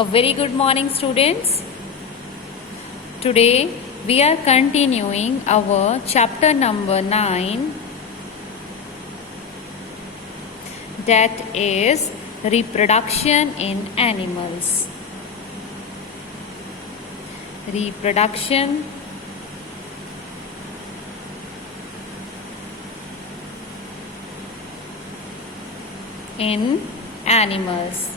A very good morning, students. Today we are continuing our chapter number 9, that is reproduction in animals. Reproduction in animals.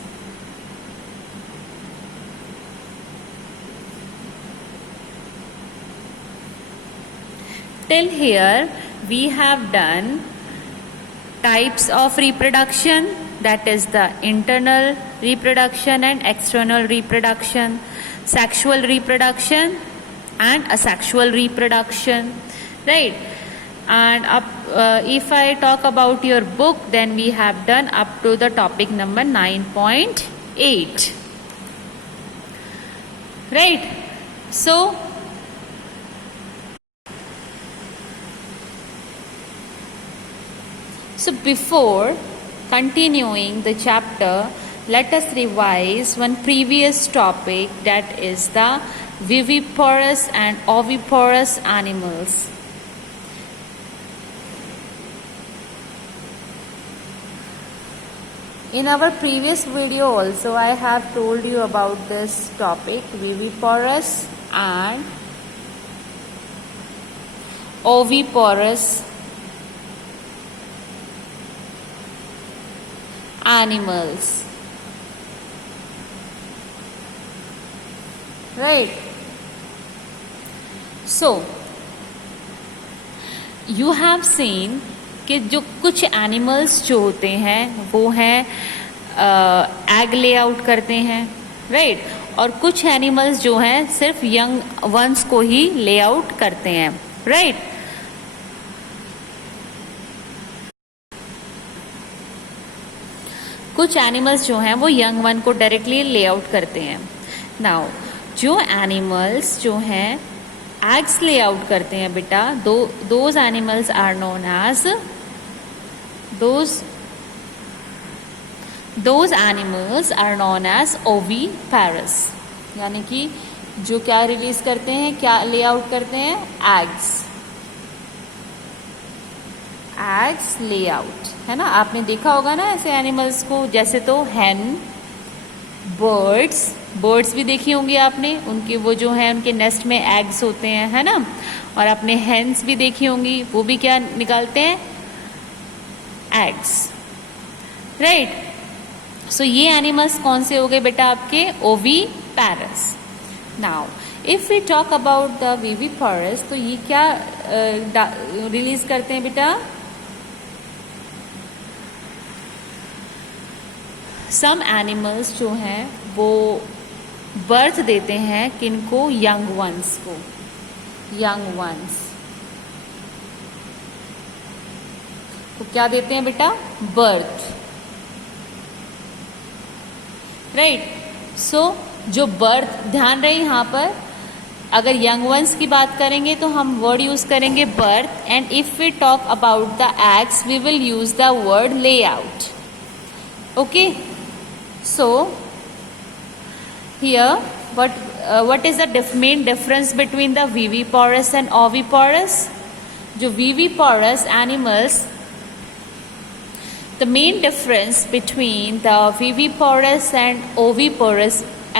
Till here we have done types of reproduction, that is the internal reproduction and external reproduction, sexual reproduction and asexual reproduction, right? And if I talk about your book, then we have done up to the topic number 9.8, right? So before continuing the chapter, let us revise one previous topic, that is the viviparous and oviparous animals. In our previous video also I have told you about this topic, viviparous and oviparous animals, right? So you have seen कि जो कुछ animals जो होते हैं वो हैं egg ले out करते हैं, राइट? और कुछ एनिमल्स जो हैं सिर्फ यंग वंस को ही ले आउट करते हैं, राइट? कुछ एनिमल्स जो हैं वो यंग वन को डायरेक्टली ले आउट करते हैं. नाउ जो एनिमल्स जो हैं एग्स ले आउट करते हैं बेटा, those animals are known as those animals are known as oviparous, यानी कि जो क्या रिलीज करते हैं, क्या ले आउट करते हैं, एग्स ले आउट, है ना? आपने देखा होगा ना ऐसे एनिमल्स को, जैसे तो हैन, बर्ड्स भी देखी होंगी आपने, उनके वो जो है उनके नेस्ट में एग्स होते हैं, है ना? और आपने हेन्स भी देखी होंगी, वो भी क्या निकालते हैं, एग्स, राइट? सो ये एनिमल्स कौन से हो गए बेटा आपके, oviparous. Now if we talk about the viviparous, तो ये क्या रिलीज करते हैं बेटा, सम एनिमल्स जो हैं वो बर्थ देते हैं किनको, यंग वंस को, यंग वंस तो क्या देते हैं बेटा, बर्थ, राइट? सो जो बर्थ, ध्यान रहे यहाँ पर अगर यंग वंस की बात करेंगे तो हम वर्ड यूज करेंगे birth, and if we talk about the eggs we will use the word lay out. Okay, so here what is the main difference between the viviparous and oviparous? जो viviparous animals, the main difference between the viviparous and oviparous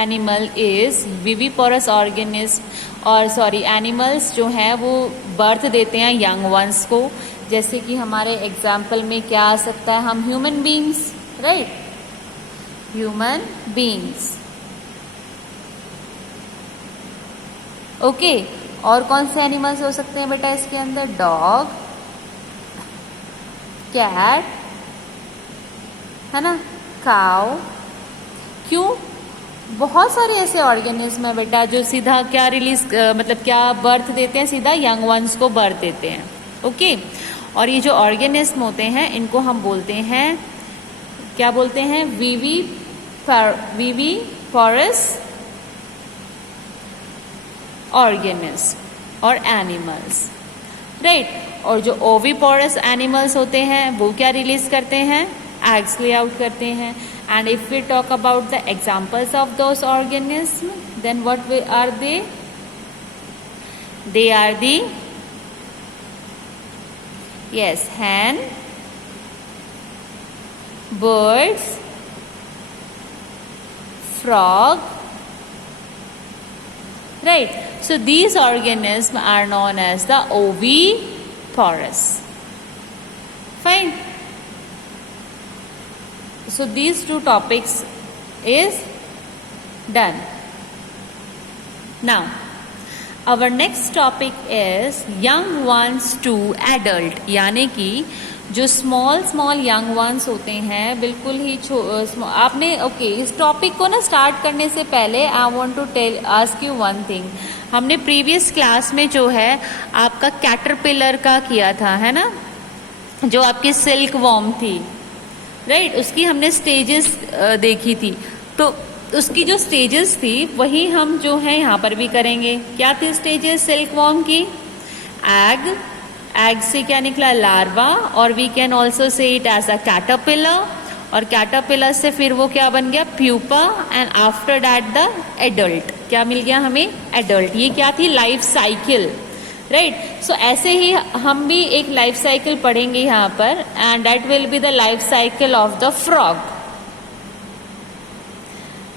animal is viviparous animals जो हैं वो birth देते हैं young ones को. जैसे कि हमारे एग्जाम्पल में क्या आ सकता है, हम human beings, right? Human beings, okay. और कौन से एनिमल्स हो सकते हैं बेटा इसके अंदर, डॉग, कैट, है ना, काउ. क्यों? बहुत सारे ऐसे ऑर्गेनिज्म है बेटा जो सीधा क्या रिलीज मतलब क्या बर्थ देते हैं, सीधा यंग वंस को बर्थ देते हैं, ओके. और ये जो ऑर्गेनिज्म होते हैं इनको हम बोलते हैं, क्या बोलते हैं, viviparous organism और एनिमल्स, राइट? और जो ओविपोरस एनिमल्स होते हैं वो क्या रिलीज करते हैं, एग्स ले आउट करते हैं. And if we talk about the examples of those organisms, then what are they? They are the, yes, hen, birds, frog, right? So these organisms are known as the oviparous. Fine. So these two topics is done. Now our next topic is young ones to adult, यानी कि जो small young ones होते हैं, बिल्कुल ही आपने okay इस topic को ना स्टार्ट करने से पहले I want to tell ask you one thing. हमने प्रीवियस क्लास में जो है आपका कैटरपिलर का किया था, है ना, जो आपकी सिल्क वॉर्म थी, राइट, उसकी हमने स्टेजेस देखी थी. तो उसकी जो स्टेजेस थी वही हम जो है यहाँ पर भी करेंगे. क्या थी स्टेजेस सिल्क वॉर्म की? एग से क्या निकला? लार्वा, और we can also say it as a caterpillar, और कैटरपिलर से फिर वो क्या बन गया? Pupa, and after that the adult. क्या मिल गया हमें? एडल्ट. ये क्या थी? Life cycle, right. सो ऐसे ही हम भी एक लाइफ साइकिल पढ़ेंगे यहाँ पर, and that will be the life cycle of the frog,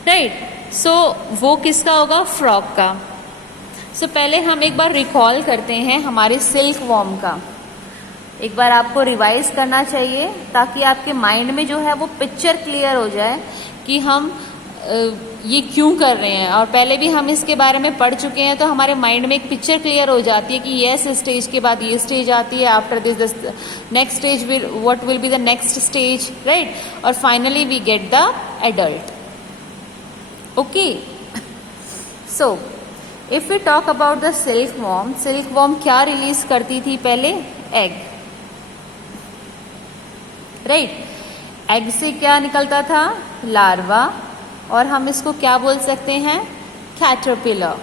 right. So वो किसका होगा? फ्रॉग का. सो पहले हम एक बार रिकॉल करते हैं हमारे सिल्क वॉर्म का. एक बार आपको रिवाइज करना चाहिए ताकि आपके माइंड में जो है वो पिक्चर क्लियर हो जाए कि हम ये क्यों कर रहे हैं. और पहले भी हम इसके बारे में पढ़ चुके हैं, तो हमारे माइंड में एक पिक्चर क्लियर हो जाती है कि यस स्टेज के बाद ये स्टेज आती है, after this next stage will what will be the next stage, right, और finally we get the adult. Okay. So if we talk about the silk worm क्या रिलीज करती थी पहले? Egg, right. एग से क्या निकलता था? लार्वा, और हम इसको क्या बोल सकते हैं? कैटरपिलर,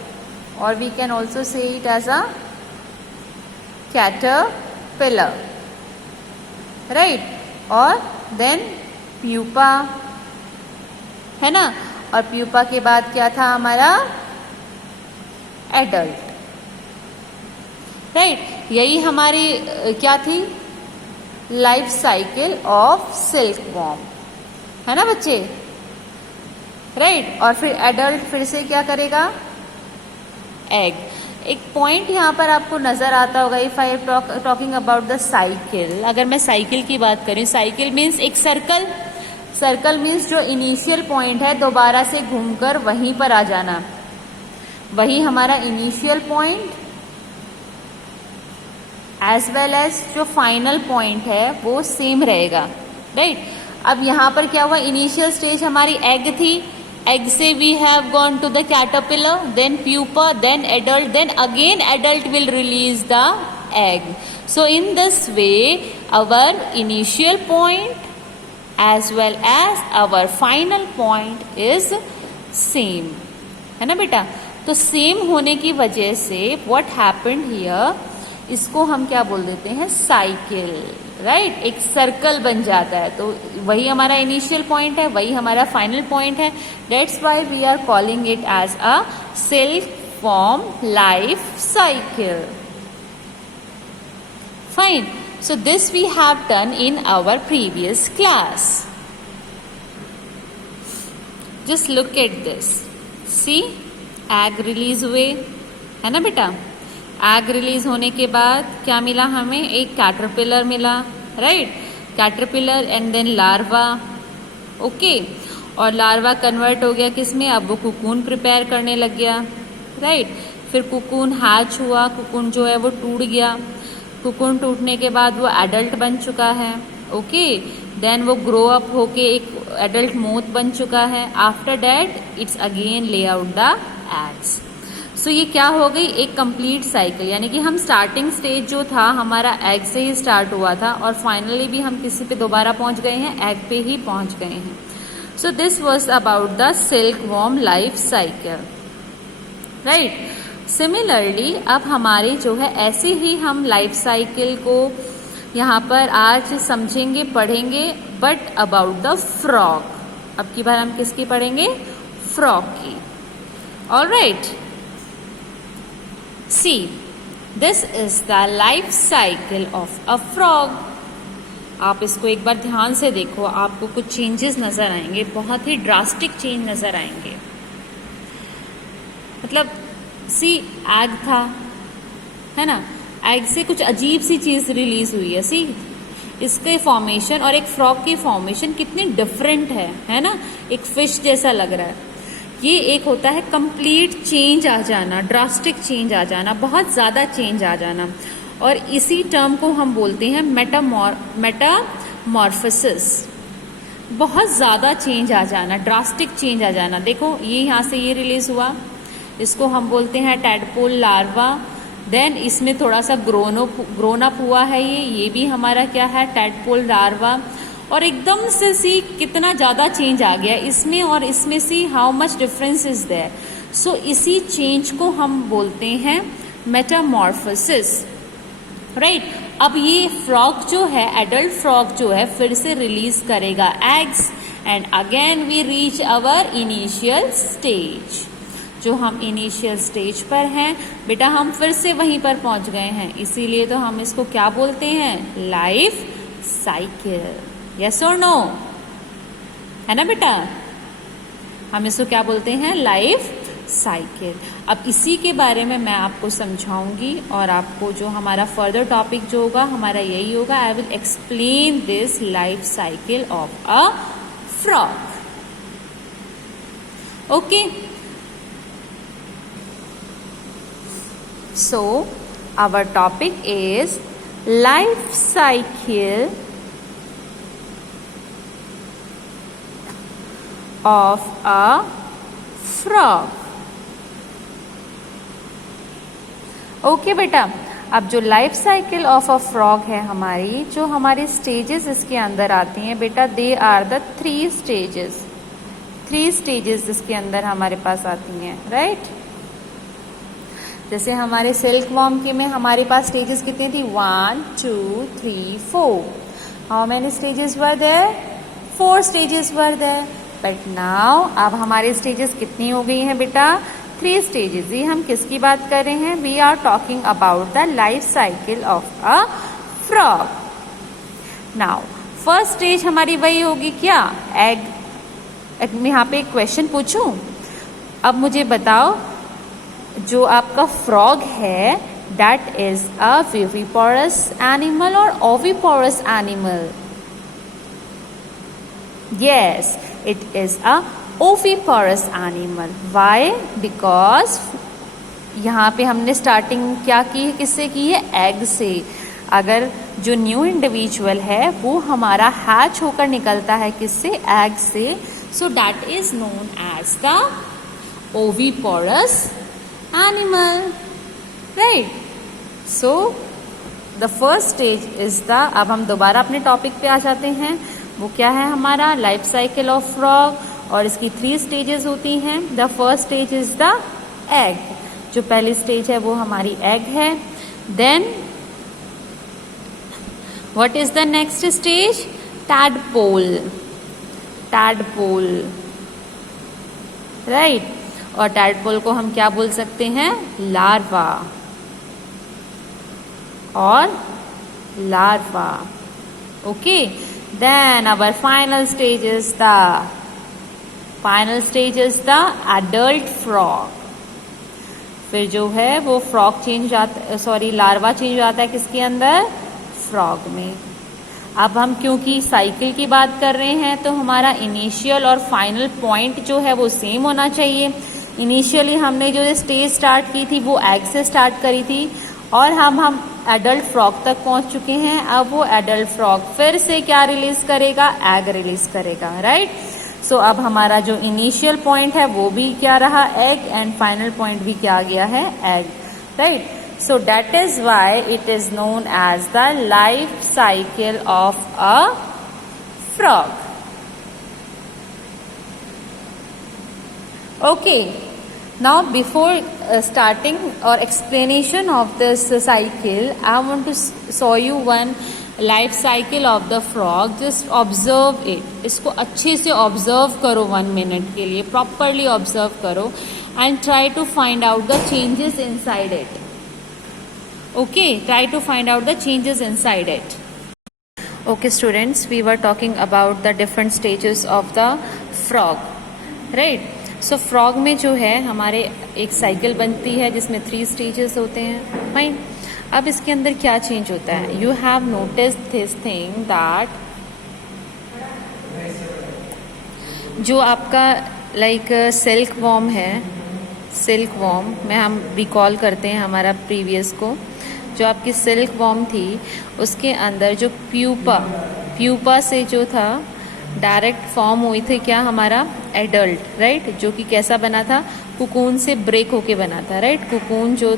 और we can also say it as a caterpillar, right. और देन प्यूपा, है ना, और प्यूपा के बाद क्या था हमारा? Adult, right. यही हमारी क्या थी? Life cycle of silkworm, है ना बच्चे, राइट. और फिर एडल्ट फिर से क्या करेगा? एग. एक पॉइंट यहाँ पर आपको नजर आता होगा, if I talking about the cycle, अगर मैं साइकिल की बात करूँ, साइकिल मीन्स एक सर्कल. सर्कल मीन्स जो इनिशियल पॉइंट है दोबारा से घूमकर वहीं पर आ जाना, वही हमारा initial point as well as जो फाइनल पॉइंट है वो सेम रहेगा, राइट. अब यहाँ पर क्या हुआ? इनिशियल स्टेज हमारी एग थी, एग से we have gone to the caterpillar, then pupa, then adult, then again adult will release the egg. So in this way our initial point as well as our final point is same, है ना बेटा. तो same होने की वजह से what happened here, इसको हम क्या बोल देते हैं? Cycle, right. एक सर्कल बन जाता है, तो वही हमारा इनिशियल पॉइंट है, वही हमारा फाइनल पॉइंट है. That's why we are calling it as a silkworm life cycle. Fine. So this we have done in our previous class. Just look at this. See, egg release हुए, है ना बेटा. Egg release होने के बाद क्या मिला हमें? एक कैटरपिलर मिला, right. Caterpillar and then larva, okay. और लार्वा कन्वर्ट हो गया किसमें? अब वो कुकून प्रिपेयर करने लग गया, राइट. फिर कुकून हैच हुआ, कुकून जो है वो टूट गया. कुकून टूटने के बाद वो एडल्ट बन चुका है, ओके. देन वो ग्रो अप होके एक एडल्ट मोथ बन चुका है. आफ्टर दैट इट्स अगेन ले आउट द एग्स. सो ये क्या हो गई? एक कंप्लीट साइकिल, यानी कि हम स्टार्टिंग स्टेज जो था हमारा एग से ही स्टार्ट हुआ था, और फाइनली भी हम किसी पे दोबारा पहुंच गए हैं? एग पे ही पहुंच गए हैं. So this was about the silk warm life cycle, right. Similarly अब हमारे जो है ऐसे ही हम लाइफ साइकिल को यहाँ पर आज समझेंगे, पढ़ेंगे, बट अबाउट द फ्रॉग, अब की बार हम किसकी पढ़ेंगे? फ्रॉग की। Alright, see this is the life cycle of a frog. आप इसको एक बार ध्यान से देखो, आपको कुछ चेंजेस नजर आएंगे, बहुत ही ड्रास्टिक चेंज नजर आएंगे। मतलब सी एग था, है ना, एग से कुछ अजीब सी चीज रिलीज हुई है। सी इसके फॉर्मेशन और एक फ्रॉग की फॉर्मेशन कितनी डिफरेंट है ना। एक फिश जैसा लग रहा है। ये एक होता है कंप्लीट चेंज आ जाना, ड्रास्टिक चेंज आ जाना, बहुत ज्यादा चेंज आ जाना, और इसी टर्म को हम बोलते हैं मेटामॉर्फोसिस। बहुत ज्यादा चेंज आ जाना, ड्रास्टिक चेंज आ जाना। देखो ये यहाँ से ये रिलीज हुआ, इसको हम बोलते हैं टैडपोल लार्वा। देन इसमें थोड़ा सा ग्रोन अप हुआ है, ये भी हमारा क्या है? Tadpole larva. और एकदम से सी कितना ज्यादा चेंज आ गया इसमें और इसमें, see how much difference is there. So इसी चेंज को हम बोलते हैं मेटामॉर्फोसिस, राइट। अब ये फ्रॉग जो है, एडल्ट फ्रॉग जो है, फिर से रिलीज करेगा eggs, and again we reach our initial stage. जो हम इनिशियल स्टेज पर हैं बेटा, हम फिर से वहीं पर पहुंच गए हैं, इसीलिए तो हम इसको क्या बोलते हैं? Life cycle. यस और नो? है ना बेटा, हम इसको क्या बोलते हैं? Life cycle. अब इसी के बारे में मैं आपको समझाऊंगी, और आपको जो हमारा फर्दर टॉपिक जो होगा हमारा यही होगा, I will explain this life cycle of a frog. Okay, so our topic is life cycle of a frog. Okay बेटा, अब जो life cycle of a frog है हमारी, जो हमारी स्टेजेस इसके अंदर आती हैं बेटा, they are the 3 stages. 3 stages इसके अंदर हमारे पास आती हैं, राइट। जैसे हमारे सिल्क वॉर्म के में हमारे पास स्टेजेस कितनी थी? 1 2 3 4। How many stages were there? 4 stages were there. But now अब हमारे स्टेजेस कितनी हो गई हैं बेटा? 3 स्टेजेस। ये हम किसकी बात कर रहे हैं? We are talking about the life cycle of a frog. Now first stage हमारी वही होगी क्या? एग। मैं यहाँ पे एक क्वेश्चन पूछूं, अब मुझे बताओ, जो आपका फ्रॉग है that is a viviparous animal और oviparous animal? Yes, it is a oviparous animal. Why? Because यहाँ पे हमने स्टार्टिंग क्या की है? किससे की है? एग से। अगर जो न्यू इंडिविजुअल है वो हमारा हैच होकर निकलता है किससे? एग से। So that is known as the oviparous animal, right? So the first stage is the, अब हम दोबारा अपने टॉपिक पे आ जाते हैं, वो क्या है हमारा? लाइफ साइकिल ऑफ फ्रॉग, और इसकी 3 स्टेजेस होती हैं। The first stage is the egg, जो पहली स्टेज है वो हमारी एग है। Then what is the next stage? Tadpole. Tadpole, right. और टैडपोल को हम क्या बोल सकते हैं? लार्वा। और larva, okay. Then our final stage is the adult frog. फिर जो है वो फ्रॉग चेंज जाता, सॉरी लार्वा चेंज जाता है किसके अंदर? फ्रॉग में। अब हम क्योंकि साइकिल की बात कर रहे हैं तो हमारा इनिशियल और फाइनल पॉइंट जो है वो सेम होना चाहिए। इनिशियली हमने जो स्टेज स्टार्ट की थी वो एग से स्टार्ट करी थी, और हम एडल्ट फ्रॉग तक पहुंच चुके हैं। अब वो एडल्ट फ्रॉग फिर से क्या रिलीज करेगा? एग रिलीज करेगा, राइट। सो अब हमारा जो इनिशियल पॉइंट है वो भी क्या रहा? एग, एंड फाइनल पॉइंट भी क्या गया है? Egg, right. So that is why it is known as the life cycle of a frog. Okay, now before starting or explanation of this cycle, I want to show you one life cycle of the frog, just observe it, इसको अच्छे से observe करो 1 minute के लिए, properly observe करो and try to find out the changes inside it. Okay, try to find out the changes inside it. Okay students, we were talking about the different stages of the frog, right? So frog में जो है हमारे एक cycle बनती है जिसमें 3 stages होते हैं, फाइन. अब इसके अंदर क्या चेंज होता है? You have noticed this thing that जो आपका लाइक सिल्क वॉर्म है, सिल्क वॉर्म में हम रिकॉल करते हैं हमारा प्रीवियस को, जो आपकी सिल्क वॉर्म थी उसके अंदर जो प्यूपा से जो था डायरेक्ट फॉर्म हुई थी क्या हमारा एडल्ट, राइट? जो कि कैसा बना था? कुकून से ब्रेक होके बना था, राइट? कुकून जो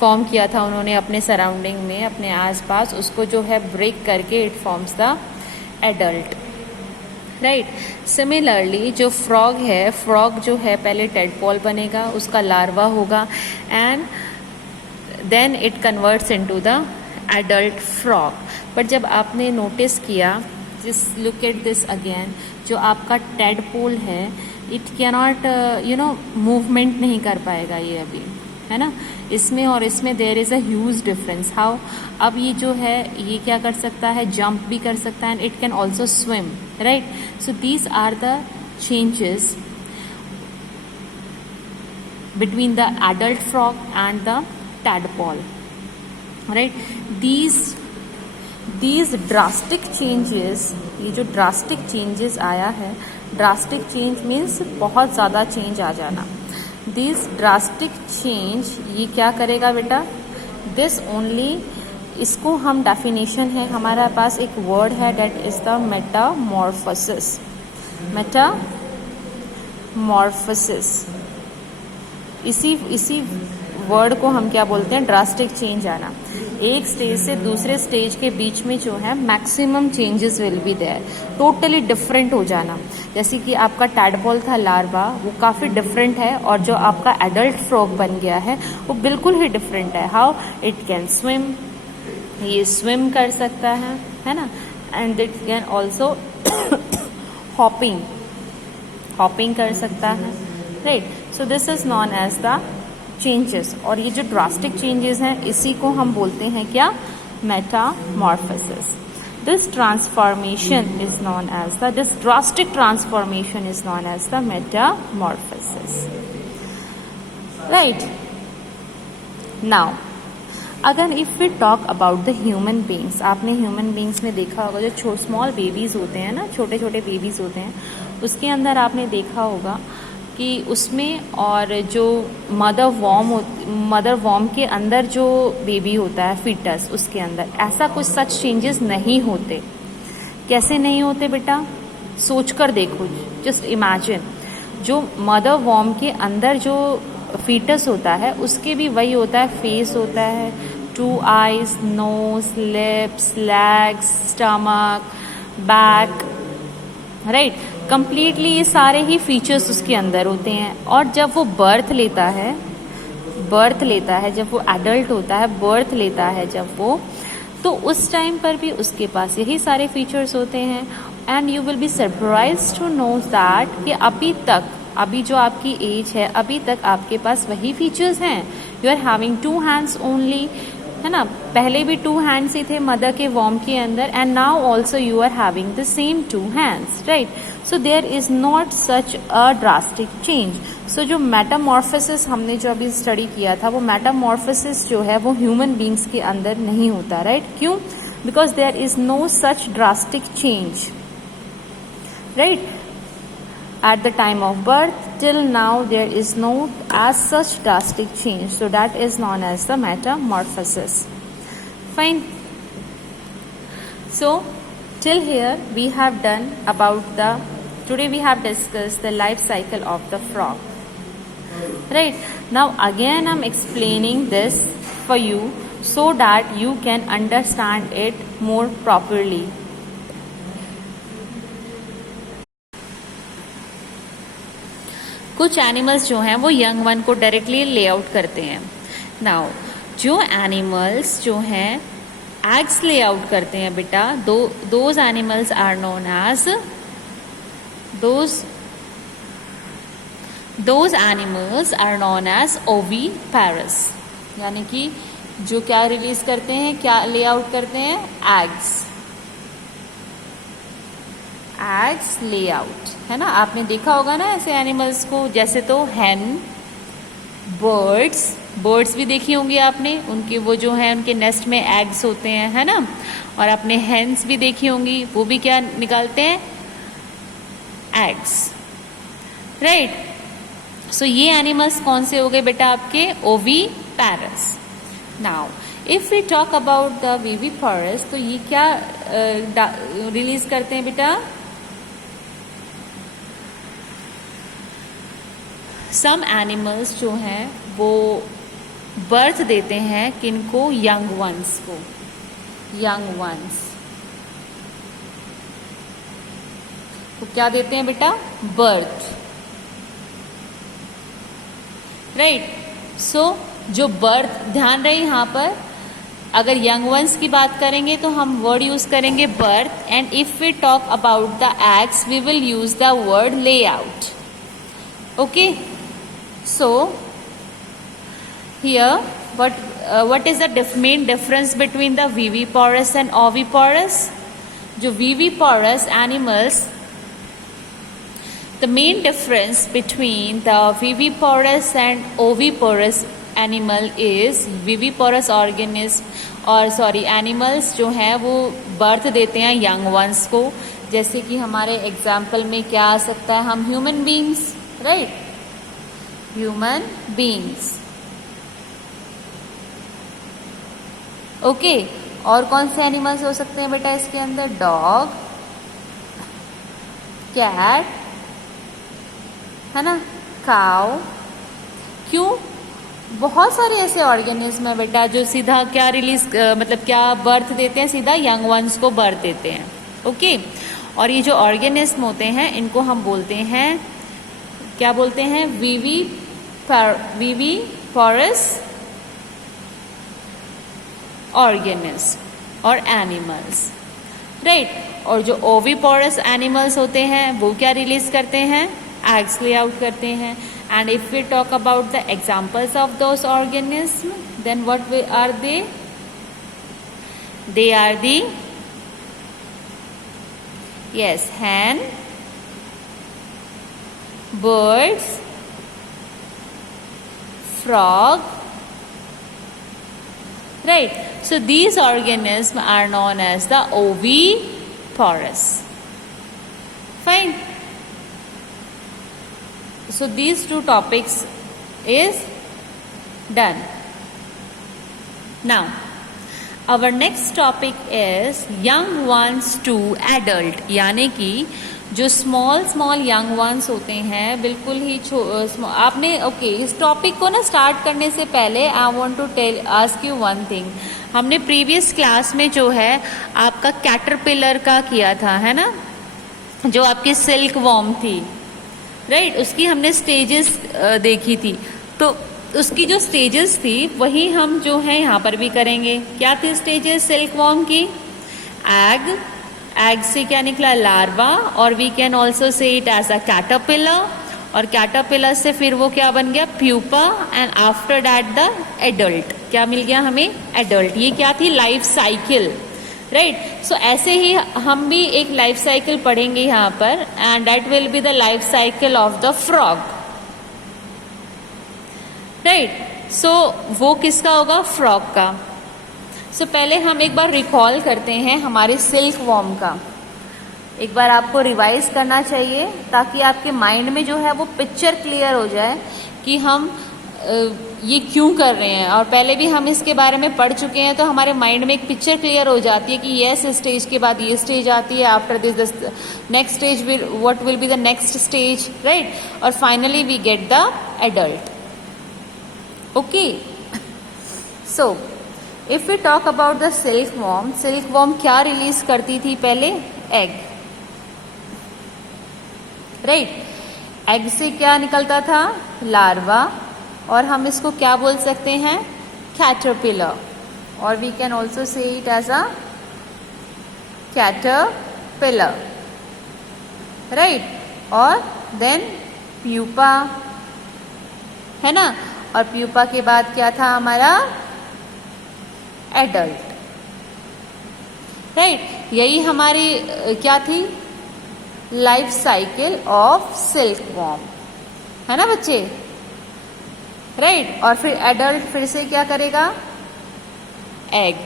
फॉर्म किया था उन्होंने अपने सराउंडिंग में, अपने आसपास, उसको जो है ब्रेक करके it forms the adult, right? Similarly जो फ्रॉग है, फ्रॉग जो है पहले टेडपोल बनेगा, उसका लार्वा होगा and then it converts into the adult frog. But जब आपने नोटिस किया, just look at this again, जो आपका टेडपोल है इट कैनॉट मूवमेंट नहीं कर पाएगा ये अभी, है ना? इसमें और इसमें there is a huge difference. How? अब ये जो है ये क्या कर सकता है? जंप भी कर सकता है and it can also swim, right? So these are the changes between the adult frog and the tadpole, right? These drastic changes, ये जो drastic changes आया है, drastic change means बहुत ज़्यादा change आ जाना. This drastic change ये क्या करेगा बेटा? This only, इसको हम definition है, हमारे पास एक word है that is the metamorphosis. Metamorphosis, इसी वर्ड को हम क्या बोलते हैं? ड्रास्टिक चेंज आना. एक स्टेज से दूसरे स्टेज के बीच में जो है maximum changes will be there, totally different हो जाना. जैसे कि आपका टैडपोल था लार्वा, वो काफ़ी डिफरेंट है, और जो आपका एडल्ट फ्रॉग बन गया है वो बिल्कुल ही डिफरेंट है. हाउ? इट कैन स्विम, ये स्विम कर सकता है ना? And it can also hopping कर सकता है, right? So this is known as the changes. और ये जो ड्रास्टिक चेंजेस हैं इसी को हम बोलते हैं क्या? Metamorphosis. This transformation is known as the, this drastic transformation is known as the metamorphosis, right? Now अगर if we talk about the human beings, आपने ह्यूमन बींग्स में देखा होगा जो स्मॉल बेबीज होते हैं ना, छोटे छोटे बेबीज होते हैं, उसके अंदर आपने देखा होगा कि उसमें और जो मदर वॉर्म के अंदर जो बेबी होता है, फीटस, उसके अंदर ऐसा कुछ सच चेंजेस नहीं होते. कैसे नहीं होते बेटा? सोच कर देखो, जस्ट इमेजिन. जो मदर वॉर्म के अंदर जो फीटस होता है उसके भी वही होता है, फेस होता है, 2 eyes, nose, lips, legs, stomach, back, right? Completely ये सारे ही फीचर्स उसके अंदर होते हैं. और जब वो बर्थ लेता है, जब वो एडल्ट होता है, बर्थ लेता है जब वो, तो उस टाइम पर भी उसके पास यही सारे फीचर्स होते हैं. And you will be surprise to know that कि अभी जो आपकी एज है, अभी तक आपके पास वही फीचर्स हैं. You are having 2 hands only, है ना? पहले भी 2 हैंड्स ही थे मदर के वॉर्म के अंदर, and now also you are having the same 2 hands, right? So there is not such a drastic change. So जो मेटामॉर्फोसिस हमने जो अभी स्टडी किया था, वो मेटामॉर्फोसिस जो है वो ह्यूमन बींग्स के अंदर नहीं होता, राइट? क्यों? Because there is no such drastic change, right? At the time of birth till now there is no as such drastic change, so that is known as the metamorphosis. Fine. So till here we have done about today we have discussed the life cycle of the frog, right? Now again I'm explaining this for you so that you can understand it more properly. कुछ animals जो हैं वो young one को directly ले out करते हैं. Now जो animals जो हैं एग्स ले आउट करते हैं बेटा, those animals are known as those animals are known as oviparous, यानी कि जो क्या रिलीज करते हैं, क्या ले आउट करते हैं, एग्स ले आउट, है ना। आपने देखा होगा ना ऐसे एनिमल्स को, जैसे तो हैन, बर्ड्स भी देखी होंगी आपने, उनके वो जो है उनके नेस्ट में एग्स होते हैं, है ना। और आपने हेन्स भी देखी होंगी, वो भी क्या निकालते हैं, एग्स, राइट। सो ये एनिमल्स कौन से हो गए बेटा आपके, oviparous. Now if we talk about the viviparous, तो ये क्या रिलीज करते हैं बेटा, सम एनिमल्स जो हैं वो बर्थ देते हैं किनको, यंग वंस को, तो क्या देते हैं बेटा, बर्थ, राइट। सो जो बर्थ, ध्यान रहे यहाँ पर अगर यंग वंस की बात करेंगे तो हम वर्ड यूज करेंगे birth, and if we talk about the eggs we will use the word lay out, okay. So here what is the main difference between the viviparous and oviparous? जो viviparous animals, the main difference between the viviparous and oviparous animal is viviparous animals जो हैं वो birth देते हैं young ones को, जैसे कि हमारे एग्जाम्पल में क्या आ सकता है, हम human beings, right, human beings, okay. और कौन से एनिमल्स हो सकते हैं बेटा इसके अंदर, डॉग, कैट, है ना, काउ। क्यों, बहुत सारे ऐसे ऑर्गेनिज्म है बेटा जो सीधा क्या रिलीज मतलब क्या बर्थ देते हैं, सीधा यंग वंस को बर्थ देते हैं, ओके। और ये जो ऑर्गेनिज्म होते हैं इनको हम बोलते हैं, क्या बोलते हैं, विविपारस ऑर्गेनिज्म और एनिमल्स, राइट। और जो ओविपारस एनिमल्स होते हैं वो क्या रिलीज करते हैं, एग्स ले आउट करते हैं। And if we talk about the examples of those organism, then what are they, are the, yes, hen, birds, frog, right. So these organisms are known as the oviparous. Fine. So these two topics is done. Now our next topic is young ones to adult, यानी कि जो small young ones होते हैं, बिल्कुल ही आपने okay इस topic को ना स्टार्ट करने से पहले I want to ask you one thing. हमने प्रीवियस क्लास में जो है आपका कैटरपिलर का किया था, है ना, जो आपकी सिल्क वॉर्म थी, राइट, उसकी हमने स्टेजेस देखी थी। तो उसकी जो स्टेजेस थी वही हम जो है यहाँ पर भी करेंगे। क्या थी स्टेजेस सिल्क वॉर्म की, एग से क्या निकला, लार्वा, और we can also say it as a caterpillar, और कैटरपिलर से फिर वो क्या बन गया, pupa, and after that the adult, क्या मिल गया हमें, एडल्ट। ये क्या थी, लाइफ साइकिल, राइट। सो ऐसे ही हम भी एक लाइफ साइकिल पढ़ेंगे यहाँ पर, and that will be the life cycle of the frog, right. So वो किसका होगा, फ्रॉग का। सो पहले हम एक बार रिकॉल करते हैं हमारे सिल्क वॉर्म का, एक बार आपको रिवाइज करना चाहिए ताकि आपके माइंड में जो है वो पिक्चर क्लियर हो जाए कि हम ये क्यों कर रहे हैं। और पहले भी हम इसके बारे में पढ़ चुके हैं, तो हमारे माइंड में एक पिक्चर क्लियर हो जाती है कि यस स्टेज के बाद ये स्टेज आती है, after this next stage what will be the next stage, right, और finally we get the adult, okay. So if we talk about the silk worm क्या रिलीज करती थी पहले, एग, राइट। एग से क्या निकलता था, लार्वा, और हम इसको क्या बोल सकते हैं, caterpillar. or we can also say it as a caterpillar, right? और then pupa, है ना? और pupa के बाद क्या था हमारा? adult, right? यही हमारी क्या थी? Life cycle of silkworm, है ना बच्चे, राइट? और फिर एडल्ट फिर से क्या करेगा? एग।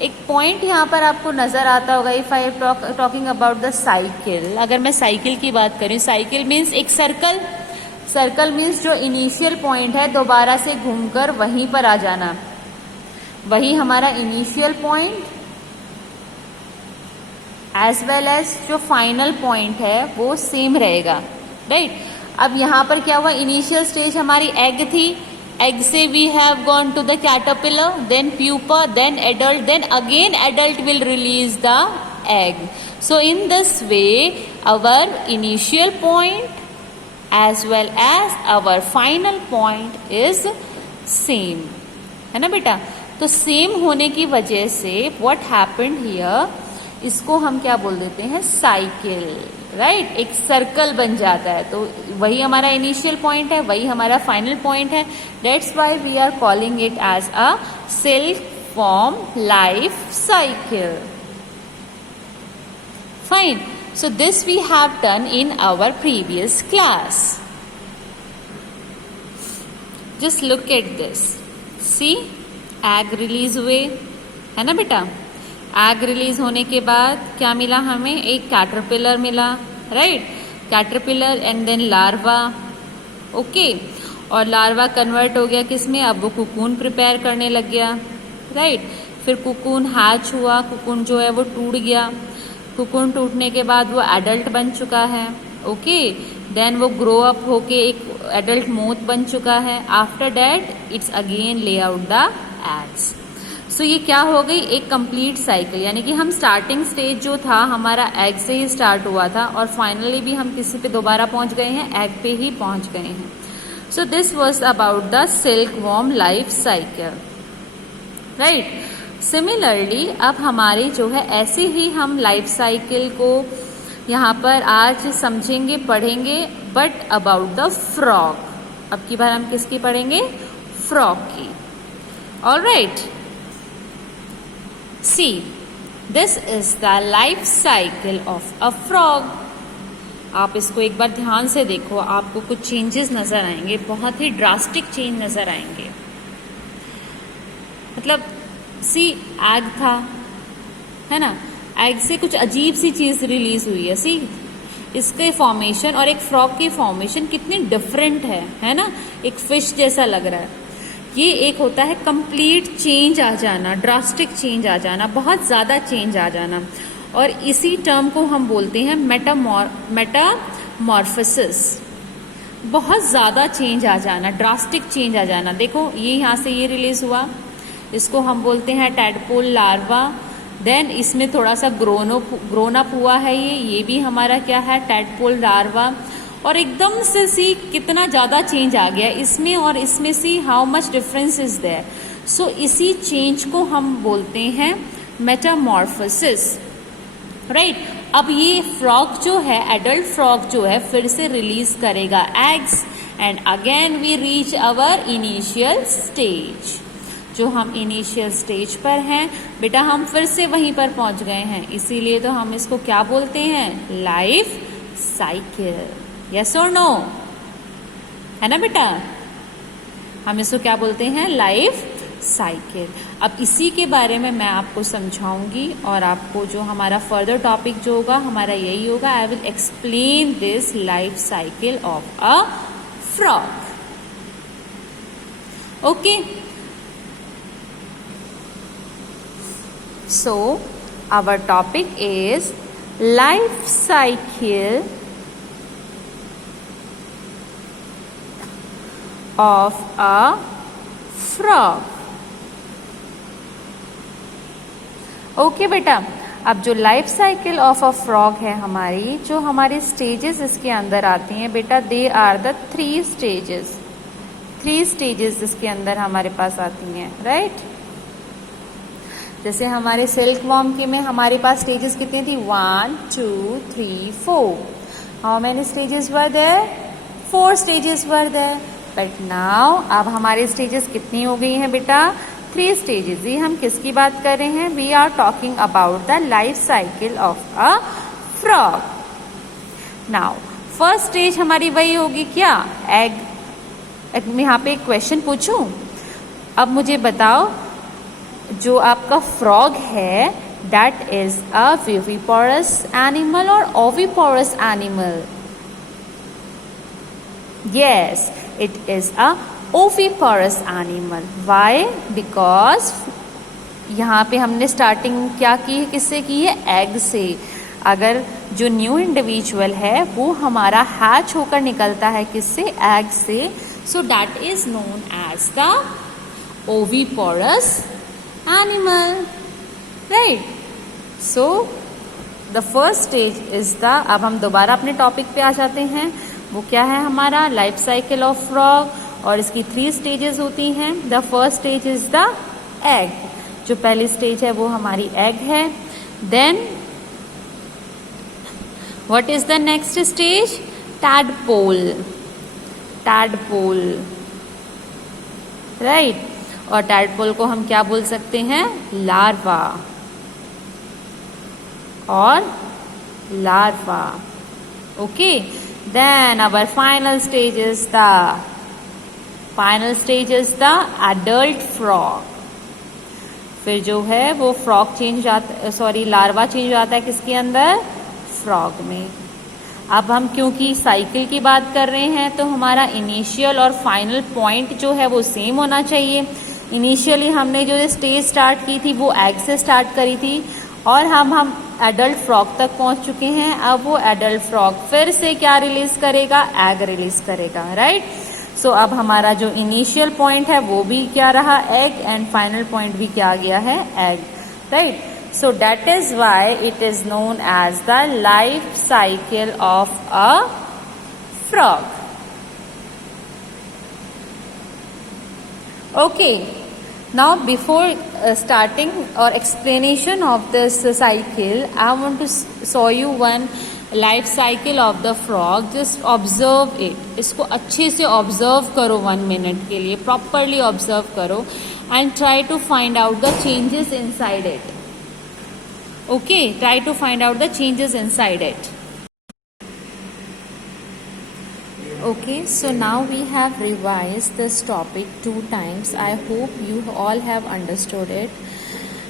एक पॉइंट यहाँ पर आपको नजर आता होगा, if I talking about the cycle, अगर मैं साइकिल की बात करूँ, साइकिल मीन्स एक सर्कल, सर्कल मीन्स जो इनिशियल पॉइंट है दोबारा से घूमकर वहीं पर आ जाना, वही हमारा initial point as well as जो फाइनल पॉइंट है वो सेम रहेगा, राइट? अब यहाँ पर क्या हुआ? इनिशियल स्टेज हमारी एग थी, एग से we have gone to the caterpillar, then pupa, then adult, then again adult will release the egg. So in this way our initial point as well as our final point is same, है ना बेटा? तो same होने की वजह से what happened here, इसको हम क्या बोल देते हैं? Cycle, right? एक सर्कल बन जाता है, तो वही हमारा इनिशियल पॉइंट है, वही हमारा फाइनल पॉइंट है. That's why we are calling it as a self form life cycle. Fine. So this we have done in our previous class. Just look at this. See, egg release हुए, है ना बेटा? Egg release होने के बाद क्या मिला हमें? एक कैटरपिलर मिला, right? Caterpillar and then larva, okay. और लार्वा कन्वर्ट हो गया किसमें? अब वो कुकून प्रिपेयर करने लग गया, राइट? फिर कुकून हैच हुआ, कुकून जो है वो टूट गया, कुकून टूटने के बाद वो एडल्ट बन चुका है, ओके. देन वो ग्रो अप होके एक एडल्ट मोथ बन चुका है. आफ्टर दैट इट्स अगेन ले आउट द एग्स. सो ये क्या हो गई? एक कंप्लीट साइकिल, यानी कि हम स्टार्टिंग स्टेज जो था हमारा एग से ही स्टार्ट हुआ था और फाइनली भी हम किसी पे दोबारा पहुंच गए हैं? एग पे ही पहुंच गए हैं. So this was about the silk warm life cycle, right? Similarly अब हमारी जो है ऐसे ही हम लाइफ साइकिल को यहाँ पर आज समझेंगे, पढ़ेंगे, बट अबाउट द फ्रॉग. अब की बार हम किसकी पढ़ेंगे? फ्रॉग की. Alright. See, this is the life cycle of a frog. आप इसको एक बार ध्यान से देखो, आपको कुछ चेंजेस नजर आएंगे, बहुत ही ड्रास्टिक चेंज नजर आएंगे. मतलब सी, एग था, है ना? एग से कुछ अजीब सी चीज रिलीज हुई है. सी, इसके फॉर्मेशन और एक फ्रॉग की फॉर्मेशन कितनी डिफरेंट है ना? एक फिश जैसा लग रहा है. ये एक होता है कंप्लीट चेंज आ जाना, ड्रास्टिक चेंज आ जाना, बहुत ज्यादा चेंज आ जाना, और इसी टर्म को हम बोलते हैं मेटामॉर्फोसिस. बहुत ज्यादा चेंज आ जाना, ड्रास्टिक चेंज आ जाना. देखो ये यहाँ से ये रिलीज हुआ, इसको हम बोलते हैं टैडपोल लार्वा. देन इसमें थोड़ा सा ग्रोन अप हुआ है, ये भी हमारा क्या है? Tadpole larva. और एकदम से सी कितना ज्यादा चेंज आ गया इसमें और इसमें. See how much difference is there. So इसी चेंज को हम बोलते हैं मेटामॉर्फोसिस, राइट? अब ये फ्रॉग जो है, एडल्ट फ्रॉग जो है, फिर से रिलीज करेगा eggs and again we reach our initial stage. जो हम इनिशियल स्टेज पर हैं बेटा, हम फिर से वहीं पर पहुंच गए हैं, इसीलिए तो हम इसको क्या बोलते हैं? Life cycle. यस और नो? है ना बेटा? हम इसको क्या बोलते हैं? Life cycle. अब इसी के बारे में मैं आपको समझाऊंगी और आपको जो हमारा फर्दर टॉपिक जो होगा हमारा यही होगा. I will explain this life cycle of a frog. Okay. So our topic is life cycle of a frog. Okay बेटा, अब जो life cycle of a frog है हमारी, जो हमारी स्टेजेस इसके अंदर आती हैं बेटा, they are the 3 stages. 3 stages इसके अंदर हमारे पास आती हैं, राइट? जैसे हमारे सिल्क वॉर्म के में हमारे पास स्टेजेस कितनी थी, 1 2 3 4. How many stages were there, 4 stages were there. But now अब हमारे स्टेजेस कितनी हो गई हैं बेटा, 3 स्टेजेस. ये हम किसकी बात कर रहे हैं, we are talking about the life cycle of a frog. Now first stage हमारी वही होगी क्या, एग. मैं यहाँ पे एक क्वेश्चन पूछूं, अब मुझे बताओ जो आपका फ्रॉग है that is a viviparous animal और oviparous animal. Yes, it is a oviparous animal. Why, because यहाँ पे हमने स्टार्टिंग क्या की है, किससे की है, एग से. अगर जो न्यू इंडिविजुअल है वो हमारा हैच होकर निकलता है किससे, एग से. So that is known as the oviparous animal, right. So the first stage is the, अब हम दोबारा अपने टॉपिक पे आ जाते हैं. वो क्या है हमारा, लाइफ साइकिल ऑफ फ्रॉग, और इसकी 3 स्टेजेस होती हैं. The first stage is the egg. जो पहली स्टेज है वो हमारी एग है. Then what is the next stage, tadpole. Tadpole, right. और टैडपोल को हम क्या बोल सकते हैं, लार्वा. और larva, okay. Then our final stage is the adult frog. फिर जो है वो फ्रॉग चेंज जाता, सॉरी लार्वा चेंज हो जाता है किसके अंदर, फ्रॉग में. अब हम क्योंकि साइकिल की बात कर रहे हैं तो हमारा इनिशियल और फाइनल पॉइंट जो है वो सेम होना चाहिए. इनिशियली हमने जो स्टेज स्टार्ट की थी वो एग से स्टार्ट करी थी और हम एडल्ट फ्रॉग तक पहुंच चुके हैं. अब वो एडल्ट फ्रॉग फिर से क्या रिलीज करेगा, एग रिलीज करेगा, राइट. सो अब हमारा जो इनिशियल पॉइंट है वो भी क्या रहा, एग, एंड फाइनल पॉइंट भी क्या गया है, egg, right. So that is why it is known as the life cycle of a frog. Okay. Now before starting or explanation of this cycle, I want to show you one life cycle of the frog. Just observe it. इसको अच्छे से observe करो 1 minute के लिए, properly observe करो and try to find out the changes inside it. Okay, try to find out the changes inside it. Okay, so now we have revised this topic 2 times. I hope you all have understood it.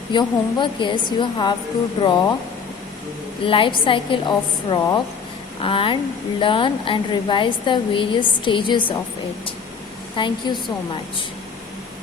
Your homework is you have to draw life cycle of frog and learn and revise the various stages of it. Thank you so much.